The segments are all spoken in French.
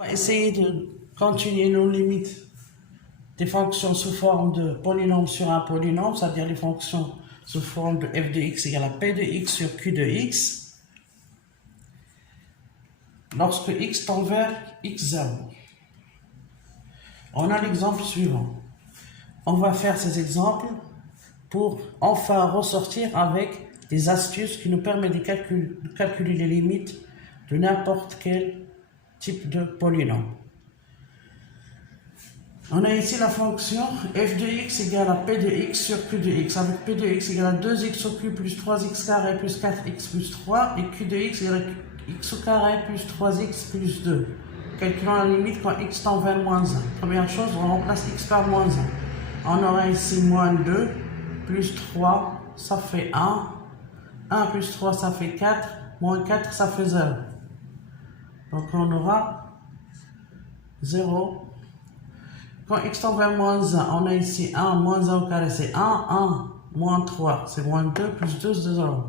On va essayer de continuer nos limites des fonctions sous forme de polynôme sur un polynôme, c'est-à-dire les fonctions sous forme de f de x égale à p de x sur q de x, lorsque x tend vers x0. On a l'exemple suivant. On va faire ces exemples pour enfin ressortir avec des astuces qui nous permettent de calculer les limites de n'importe quel type de polynôme. On a ici la fonction f de x égale à p de x sur q de x, avec p de x égale à 2x au cube plus 3x carré plus 4x plus 3, et q de x égale à x au carré plus 3x plus 2. Calculons la limite quand x tend vers moins 1. Première chose, on remplace x par moins 1. On aura ici moins 2, plus 3, ça fait 1. 1 plus 3, ça fait 4. Moins 4, ça fait 0. Donc on aura 0. Quand x tend vers moins 1, on a ici 1, moins 1 au carré, c'est 1. 1, moins 3, c'est moins 2, plus 2, c'est 0.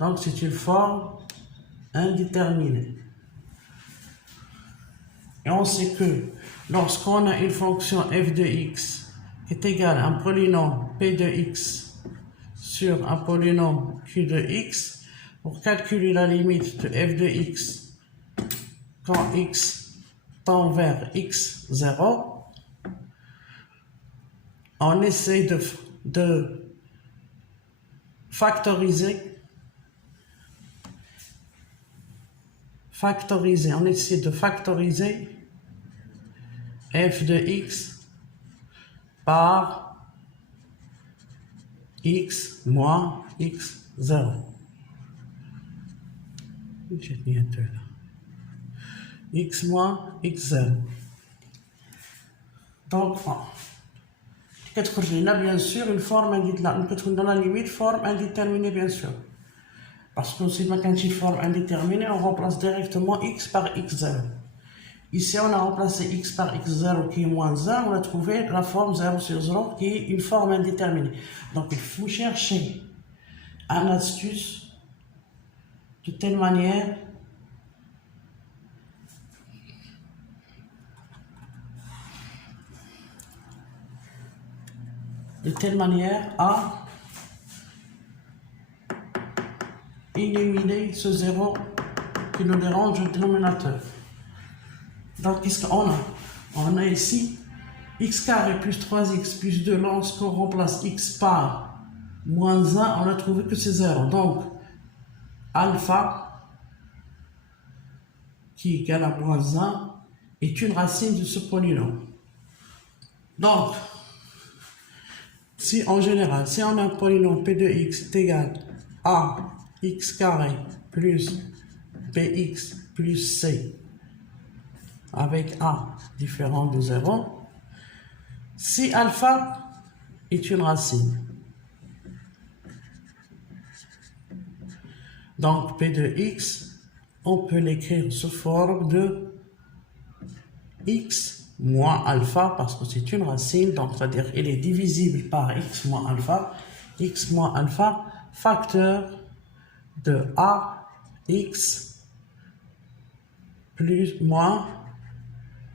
Donc c'est une forme indéterminée. Et on sait que lorsqu'on a une fonction f de x qui est égale à un polynôme p de x sur un polynôme q de x, pour calculer la limite de f de x quand x tend vers x0, on essaie de factoriser, on essaie de factoriser f de x par x moins x0. X moins x0. Donc, on a bien sûr une forme indéterminée, dans la limite forme indéterminée bien sûr. Parce que si on a une forme indéterminée, on remplace directement x par x0. Ici, on a remplacé x par x0 qui est moins 1, on a trouvé la forme 0 sur 0 qui est une forme indéterminée. Donc il faut chercher un astuce de telle manière à éliminer ce 0 qui nous dérange au dénominateur. Donc, qu'est-ce qu'on a? On a ici x carré plus 3x plus 2. Lorsqu'on remplace x par moins 1, on a trouvé que c'est 0. Donc, alpha qui est égal à moins 1 est une racine de ce polynôme. Donc, si en général, si on a un polynôme p de x est égal à x carré plus bx plus c avec a différent de 0, si alpha est une racine, donc p de x, on peut l'écrire sous forme de x moins alpha, parce que c'est une racine, donc c'est-à-dire elle est divisible par x moins alpha, facteur de ax plus moins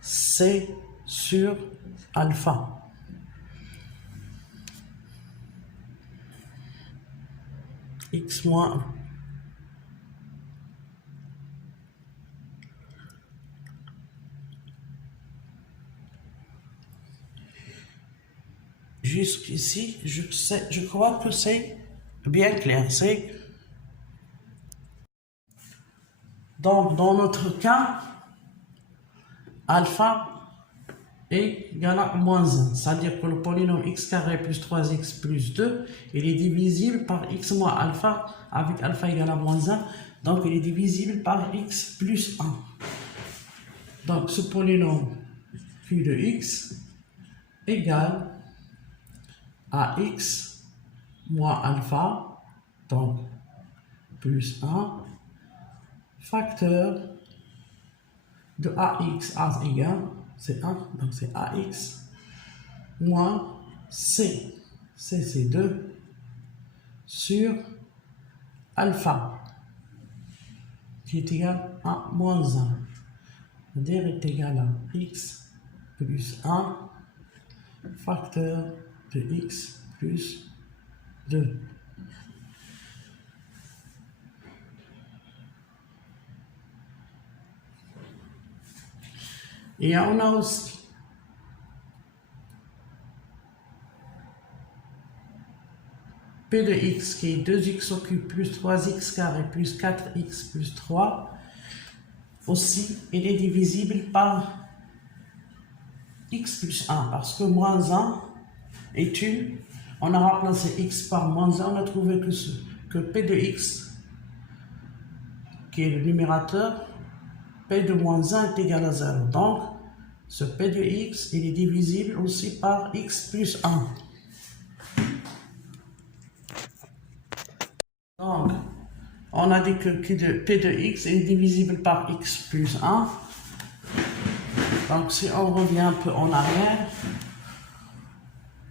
c sur alpha. X moins jusqu'ici, je crois que c'est bien clair. Donc, dans notre cas, alpha est égal à moins 1. C'est-à-dire que le polynôme x carré plus 3x plus 2, il est divisible par x moins alpha, avec alpha égal à moins 1. Donc, il est divisible par x plus 1. Donc, ce polynôme q de x égale à x moins alpha, donc plus 1, facteur de ax, a égale, c'est 1, donc c'est ax, moins c, c'est 2, sur alpha, qui est égal à moins 1. c'est-à-dire est égal à x plus 1 facteur de x plus 2. Et on a aussi P de x qui est 2x au cube plus 3x carré plus 4x plus 3. Aussi, il est divisible par x plus 1 parce que moins 1 est une. On a remplacé x par moins 1, on a trouvé que P de x, qui est le numérateur, P de moins 1 est égal à 0. Donc, ce P de x, il est divisible aussi par x plus 1. Donc, on a dit que P de x est divisible par x plus 1. Donc, si on revient un peu en arrière,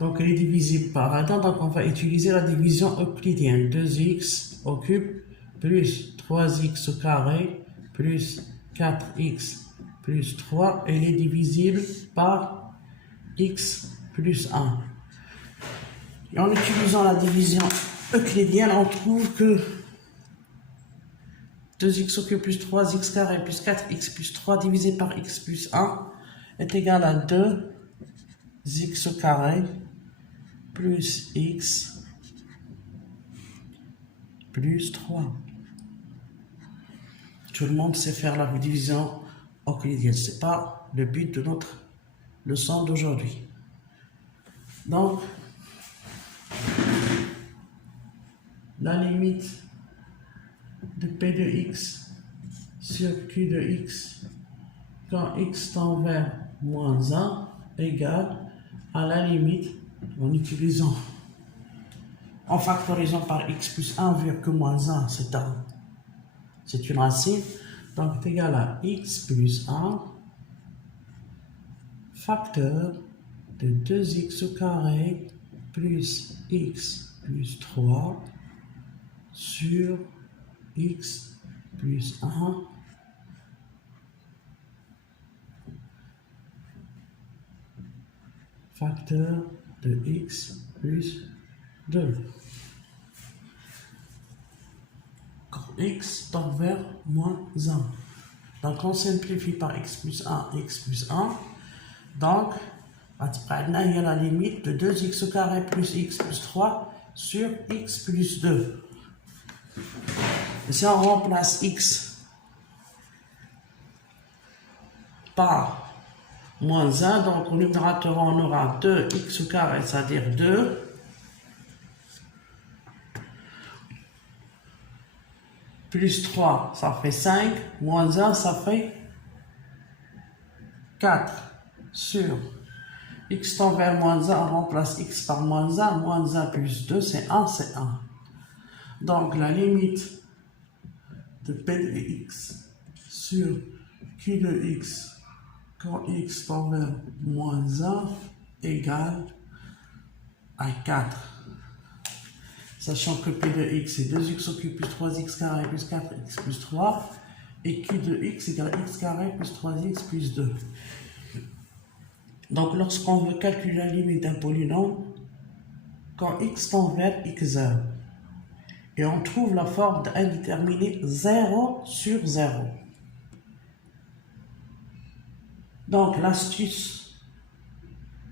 donc elle est divisible par 1, donc on va utiliser la division euclidienne. 2x au cube plus 3x au carré plus 4x plus 3, elle est divisible par x plus 1. Et en utilisant la division euclidienne, on trouve que 2x au cube plus 3x carré plus 4x plus 3 divisé par x plus 1 est égal à 2x au carré plus x plus 3. Tout le monde sait faire la division euclidienne. Ce n'est pas le but de notre leçon d'aujourd'hui. Donc, la limite de P de x sur Q de x quand x tend vers moins 1 égale à la limite en factorisant par x plus 1 vu que moins 1 c'est une racine, donc c'est égal à x plus 1 facteur de 2x au carré plus x plus 3 sur x plus 1 facteur de x plus 2. Quand x tend vers moins 1. Donc on simplifie par x plus 1, x plus 1. Donc, il y a la limite de 2x au carré plus x plus 3 sur x plus 2. Et si on remplace x par moins 1, donc au numérateur on aura 2x au carré, c'est-à-dire 2, plus 3, ça fait 5, moins 1, ça fait 4, sur x tend vers moins 1, on remplace x par moins 1 plus 2, c'est 1, c'est 1. Donc la limite de P de x sur Q de x quand x tend vers moins 1 égale à 4. Sachant que P de x est 2x au cube plus 3x carré plus 4x plus 3 et Q de x égale x carré plus 3x plus 2. Donc lorsqu'on veut calculer la limite d'un polynôme, quand x tend vers x0, et on trouve la forme d'indéterminé 0 sur 0. Donc l'astuce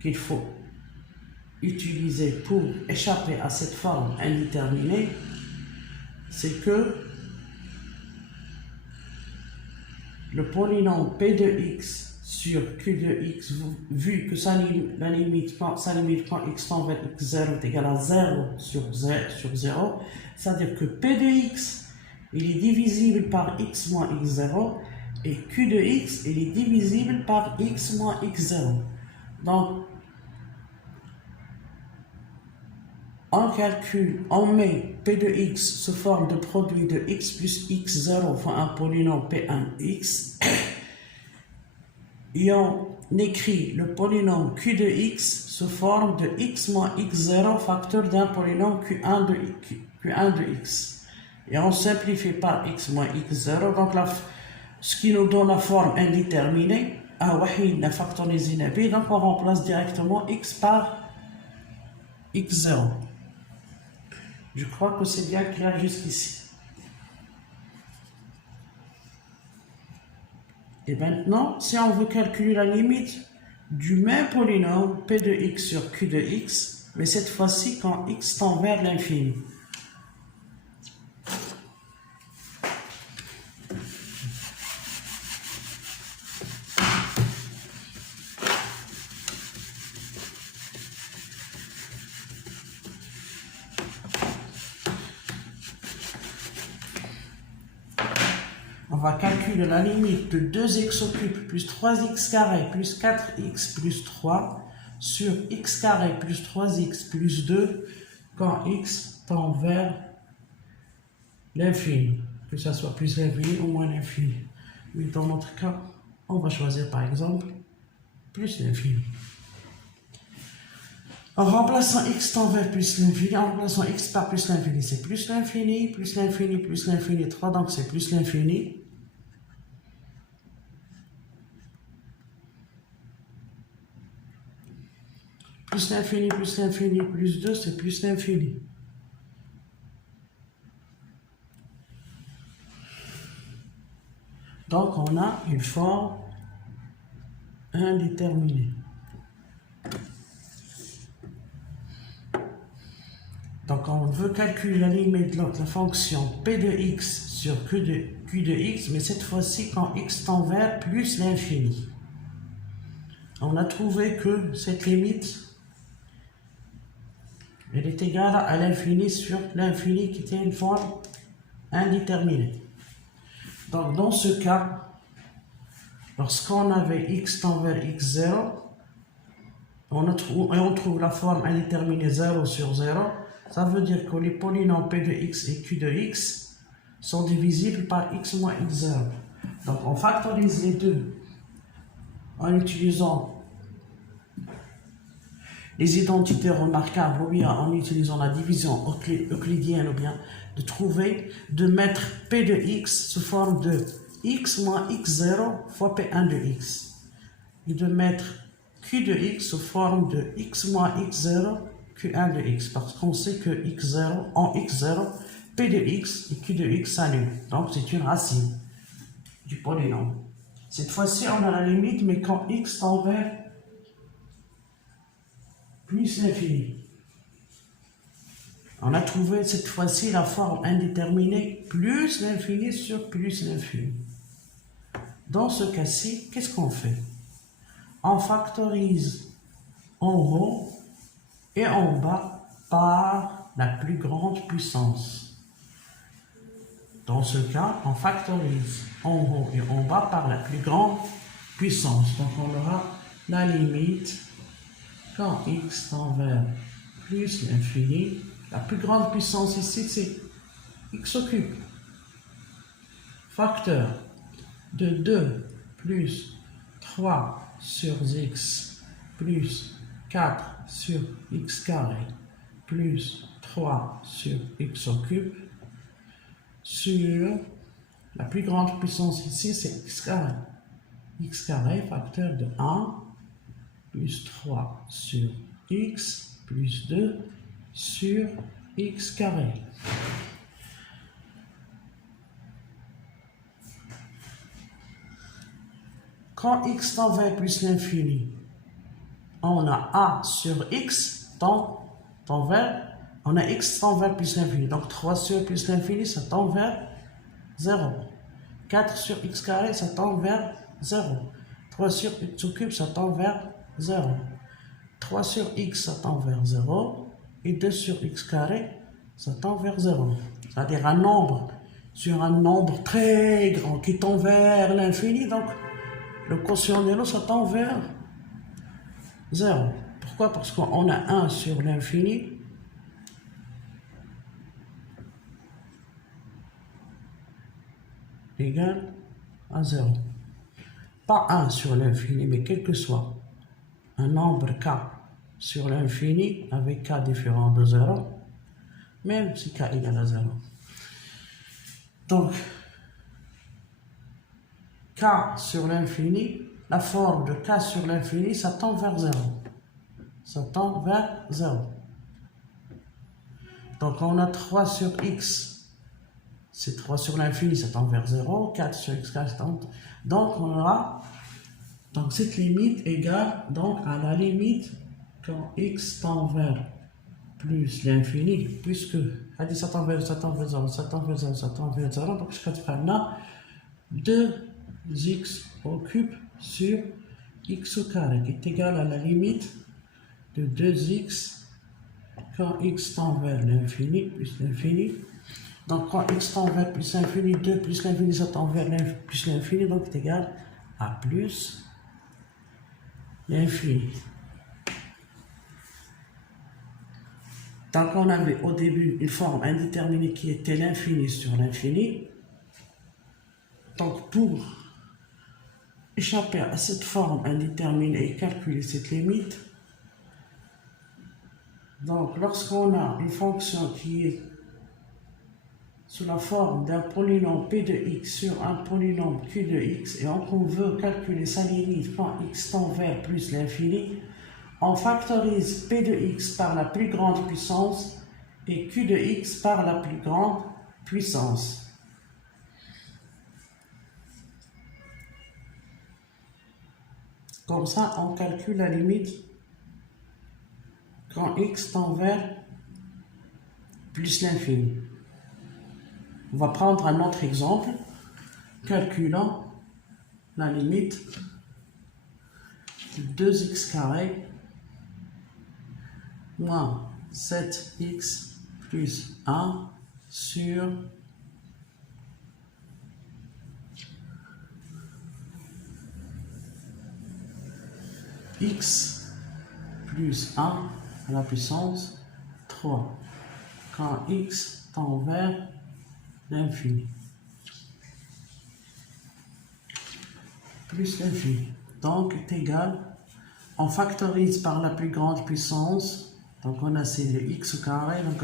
qu'il faut utiliser pour échapper à cette forme indéterminée, c'est que le polynôme P de x sur Q de x, vu que la limite quand x tend vers x0 est égal à 0 sur 0, c'est-à-dire que P de x, il est divisible par x moins x0, et Q de x, il est divisible par x moins x0. Donc, on calcule, on met P de x sous forme de produit de x plus x0 fois un polynôme P1x, et on écrit le polynôme Q de x sous forme de x moins x0 facteur d'un polynôme Q1 de x. Et on simplifie par x moins x0, donc ce qui nous donne la forme indéterminée. Factoriser b, donc on remplace directement x par x0. Je crois que c'est bien clair jusqu'ici. Et maintenant, si on veut calculer la limite du même polynôme p de x sur q de x, mais cette fois-ci quand x tend vers l'infini. On va calculer la limite de 2x au cube plus 3x carré plus 4x plus 3 sur x carré plus 3x plus 2 quand x tend vers l'infini, que ce soit plus l'infini ou moins l'infini. Mais dans notre cas, on va choisir par exemple plus l'infini. En remplaçant x tend vers plus l'infini, en remplaçant x par plus l'infini, c'est plus l'infini, plus l'infini, plus l'infini, 3, donc c'est plus l'infini. Plus l'infini, plus 2, c'est plus l'infini. Donc on a une forme indéterminée. Donc on veut calculer la limite de la fonction p de x sur q de x, mais cette fois-ci quand x tend vers plus l'infini. On a trouvé que cette limite, elle est égale à l'infini sur l'infini qui était une forme indéterminée. Donc dans ce cas, lorsqu'on avait x tend vers x0, on trouve la forme indéterminée 0 sur 0, ça veut dire que les polynômes p de x et q de x sont divisibles par x moins x0. Donc on factorise les deux en utilisant les identités remarquables ou bien en utilisant la division euclidienne ou bien de mettre p de x sous forme de x moins x0 fois p1 de x et de mettre q de x sous forme de x moins x0 q1 de x, parce qu'on sait que x0 en x0 p de x et q de x s'annulent, donc c'est une racine du polynôme. Cette fois-ci on a la limite, mais quand x tend vers plus l'infini. On a trouvé cette fois-ci la forme indéterminée plus l'infini sur plus l'infini. Dans ce cas-ci, qu'est-ce qu'on fait? On factorise en haut et en bas par la plus grande puissance. Dans ce cas, on factorise en haut et en bas par la plus grande puissance. Donc on aura la limite quand x tend vers plus l'infini. La plus grande puissance ici, c'est x au cube. Facteur de 2 plus 3 sur x plus 4 sur x carré plus 3 sur x au cube sur la plus grande puissance ici, c'est x carré. X carré, facteur de 1 plus 3 sur x plus 2 sur x carré. Quand x tend vers plus l'infini, on a a sur x tend vers, on a x tend vers plus l'infini. Donc 3 sur plus l'infini, ça tend vers 0. 4 sur x carré, ça tend vers 0. 3 sur x au cube, ça tend vers 0. 3 sur x, ça tend vers 0. Et 2 sur x carré, ça tend vers 0. C'est-à-dire un nombre sur un nombre très grand qui tend vers l'infini. Donc, le quotient de l'eau, ça tend vers 0. Pourquoi? Parce qu'on a 1 sur l'infini égale à 0. Pas 1 sur l'infini, mais quel que soit un nombre k sur l'infini avec k différent de 0, même si k égale à 0. Donc, k sur l'infini, la forme de k sur l'infini, ça tend vers 0. Ça tend vers 0. Donc on a 3 sur x, c'est 3 sur l'infini, ça tend vers 0. 4 sur x, ça tend. Donc on aura, donc cette limite égale donc à la limite quand x tend vers plus l'infini, puisque ça tend vers 0, ça tend vers 0, ça tend vers 0, ça tend vers 0, donc je vais là 2x au cube sur x au carré, qui est égal à la limite de 2x quand x tend vers l'infini, plus l'infini. Donc quand x tend vers plus l'infini, 2 plus l'infini, ça tend vers plus l'infini, donc c'est égal à plus l'infini. Donc on avait au début une forme indéterminée qui était l'infini sur l'infini. Donc pour échapper à cette forme indéterminée et calculer cette limite, donc lorsqu'on a une fonction qui est sous la forme d'un polynôme p de x sur un polynôme q de x et qu'on veut calculer sa limite quand x tend vers plus l'infini, on factorise p de x par la plus grande puissance et q de x par la plus grande puissance. Comme ça, on calcule la limite quand x tend vers plus l'infini. On va prendre un autre exemple, calculant la limite de 2x carré moins 7x plus 1 sur x plus 1 à la puissance 3 quand x tend vers l'infini plus l'infini, donc est égal, on factorise par la plus grande puissance, donc on a c'est le x au carré, donc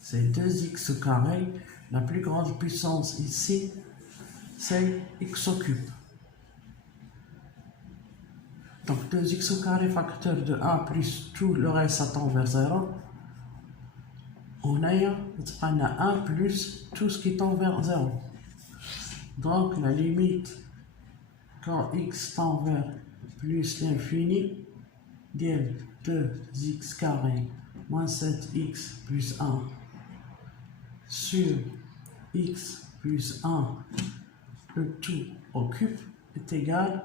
c'est 2x au carré, la plus grande puissance ici c'est x au cube. Donc 2x au carré facteur de 1 plus tout le reste ça tend vers 0. On a 1 plus tout ce qui tend vers 0. Donc la limite quand x tend vers plus l'infini, 2x carré moins 7x plus 1 sur x plus 1, le tout au cube est égal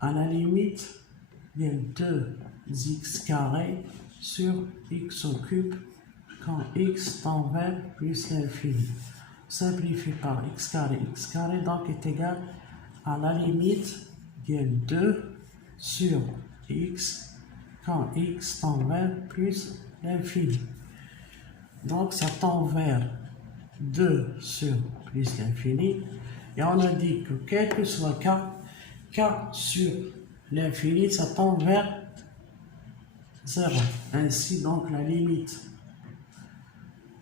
à la limite de 2x carré sur x au cube quand x tend vers plus l'infini. Simplifié par x carré, donc est égal à la limite de 2 sur x quand x tend vers plus l'infini. Donc ça tend vers 2 sur plus l'infini. Et on a dit que quel que soit k sur l'infini, ça tend vers 0. Ainsi donc la limite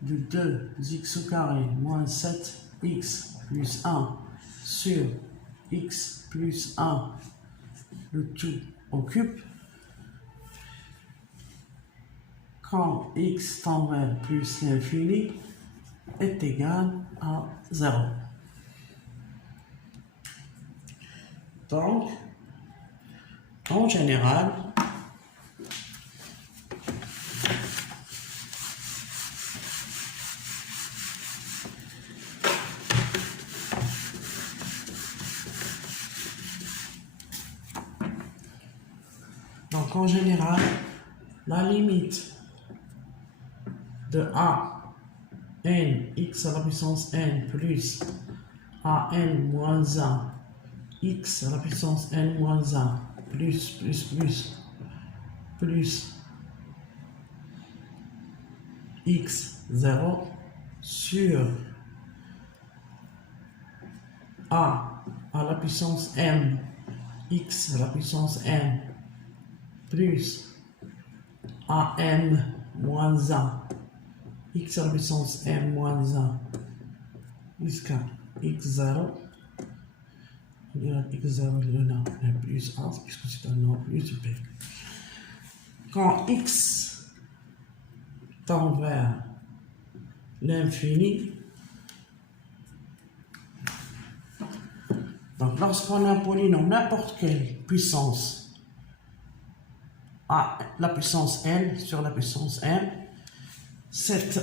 de 2x au carré moins 7x plus 1 sur x plus 1, le tout au cube, quand x tend vers plus l'infini, est égal à 0. Donc, en général, la limite de a n x à la puissance n plus a n moins 1 x à la puissance n moins 1 plus x 0 sur a à la puissance m x à la puissance n plus am moins 1 x à la puissance m moins 1 jusqu'à x0. On dira x0 le nom plus 1, puisque c'est un nom plus b. Quand x tend vers l'infini, donc lorsqu'on a un polynôme, n'importe quelle puissance, à la puissance n sur la puissance m, cette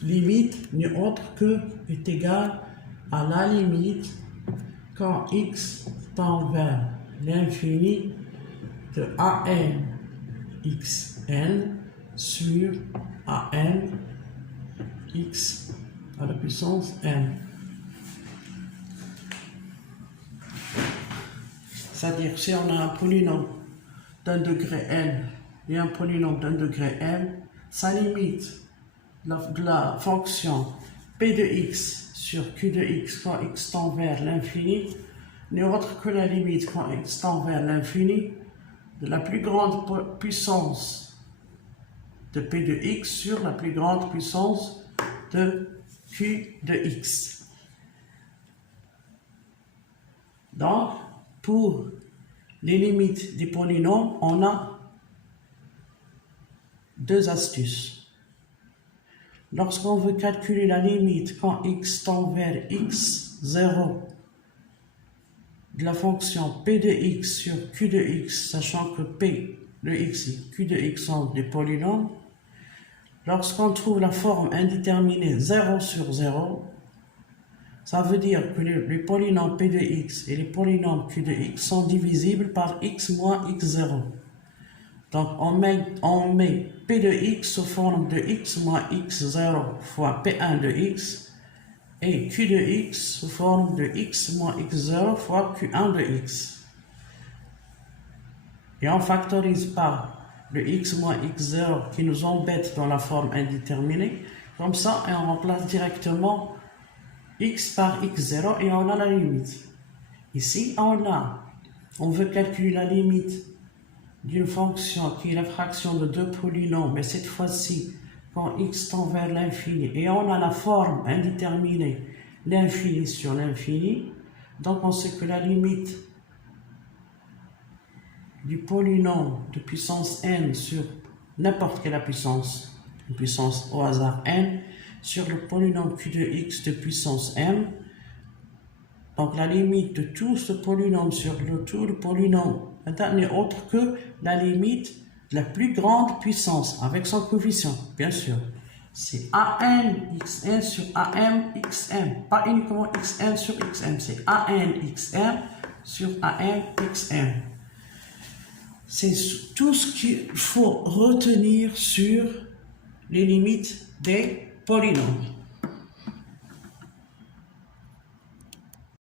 limite n'est autre que est égale à la limite quand x tend vers l'infini de an xn sur an x à la puissance n. C'est-à-dire, si on a un polynôme d'un degré n et un polynôme d'un degré m, sa limite de la fonction p de x sur q de x quand x tend vers l'infini n'est autre que la limite quand x tend vers l'infini de la plus grande puissance de p de x sur la plus grande puissance de q de x. Donc, pour les limites des polynômes, on a deux astuces. Lorsqu'on veut calculer la limite quand x tend vers x0 de la fonction p de x sur q de x, sachant que p de x et q de x sont des polynômes, lorsqu'on trouve la forme indéterminée 0 sur 0, ça veut dire que les polynômes p de x et les polynômes q de x sont divisibles par x moins x0. Donc on met p de x sous forme de x moins x0 fois p1 de x et q de x sous forme de x moins x0 fois q1 de x. Et on factorise par le x moins x0 qui nous embête dans la forme indéterminée. Comme ça, et on remplace directement x par x0 et on a la limite. Ici, on veut calculer la limite d'une fonction qui est la fraction de deux polynômes, mais cette fois-ci, quand x tend vers l'infini, et on a la forme indéterminée, l'infini sur l'infini, donc on sait que la limite du polynôme de puissance n sur n'importe quelle puissance, une puissance au hasard n, sur le polynôme q de x de puissance m, donc la limite de tout ce polynôme sur tout le polynôme n'est autre que la limite de la plus grande puissance avec son coefficient, bien sûr. C'est an xn sur am xm, pas uniquement xn sur xm, c'est an xm sur an xm. C'est tout ce qu'il faut retenir sur les limites des polynômes.